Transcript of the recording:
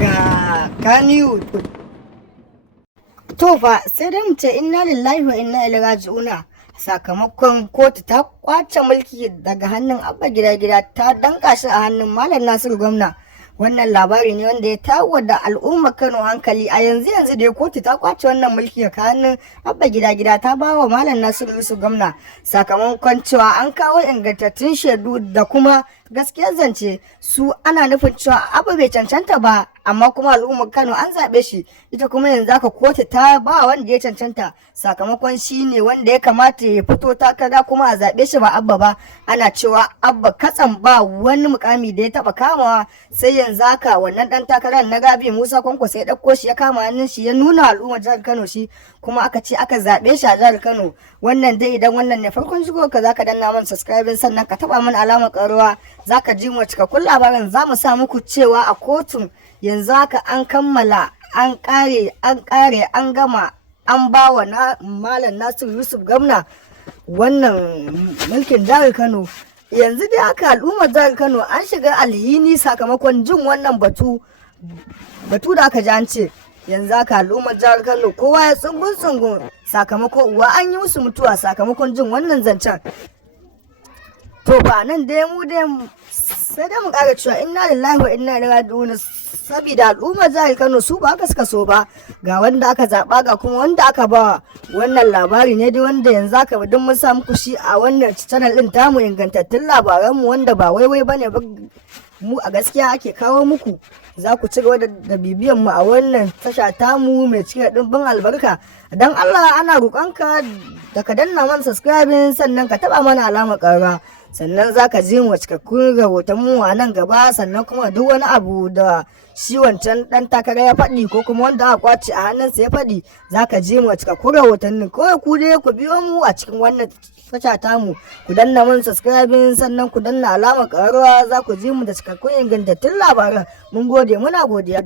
daga Kannywood. To fa sai dai mu ce inna lillahi wa inna ilaihi raji'una, sakamakon kotu ta kwace mulki daga hannun Abba Gida Gida ta danka shi a hannun Malam Nasiru Gwamna. Wannan labari ne wanda ya tawo da al'ummar Kano hankali. A yanzu da kotu ta kwace wannan mulki daga hannun Abba Gida Gida ta ba wa Malam Nasiru Yusuf Gwamna, sakamakon cewa an kawo ingantattun shaidu da kuma gaskiyar zance. Su ana nufin cewa Abba bai cancanta ba, amma kuma al'ummar Kano an zaɓe shi. Ita kuma yanzu aka kotu ta ba wanda ya cancanta, sakamakon shi ne wanda ya kamata ya fito takara kuma a zaɓe shi ba Abba ba. Ana cewa Abba katsan ba wani mukami da ya taɓa kamawa, sai yanzu haka wannan ɗan takarar na Rabi Musa Kwankwaso ya ɗauko shi ya kama hannun shi ya nuna al'ummar jihar Kano shi, kuma aka ce aka zaɓe shi a jihar Kano. Wannan dai idan wannan ne farkon shigo ka zaka danna mana subscribing, sannan ka taɓa mana alamar ƙaruwa, zaka ji mu cikakkun labarin. Za mu sa muku cewa a kotun yanzu haka an kammala, an gama, an ba wa Malam Nasiru Yusuf Gwamna wannan mulkin jihar Kano. Yanzu dai haka al'ummar jihar Kano an shiga alhini sakamakon jin wannan batu da aka ji an ce. Yanzu haka al'ummar jihar Kano kowa ya tsungun sakamakon uwa an yi musu mutuwa sakamakon jin wannan zancen. To ba nan dai mu dai sai dai mu ƙara cewa inna lillahi wa inna ilaihi raji'un, saboda al'ummar jihar Kano su ba haka suka so ba. Ga wanda aka zaɓa ga kuma wanda aka ba. Wannan labari ne dai wanda yanzu aka bi don mun sa muku shi a wannan channel din tamu, ingantattun labaran mu wanda ba waiwai bane ba, mu a gaskiya ake kawo muku. Za ku ci gaba da bibiyan mu a wannan tasha tamu mai cike dimbin albarka. Dan Allah ana roƙonka da ka danna mana subscribing, sannan ka taba mana alamar ƙara, sannan za ka ji mu cikakkun rahoton mu a nan gaba. Sannan kuma duk wani abu da shi wancan dan takara ya faɗi ko kuma wanda aka kwace a hannunsa ya faɗi, za ka ji mu cikakkun rahotannin. Kawai ku dai ku biyo mu a cikin wannan tasha tamu, ku danna mana subscribing, sannan ku danna alamar ƙararrawa, za ku ji mu da cikakkun ingantattun labaran. Mun gode, muna godiya.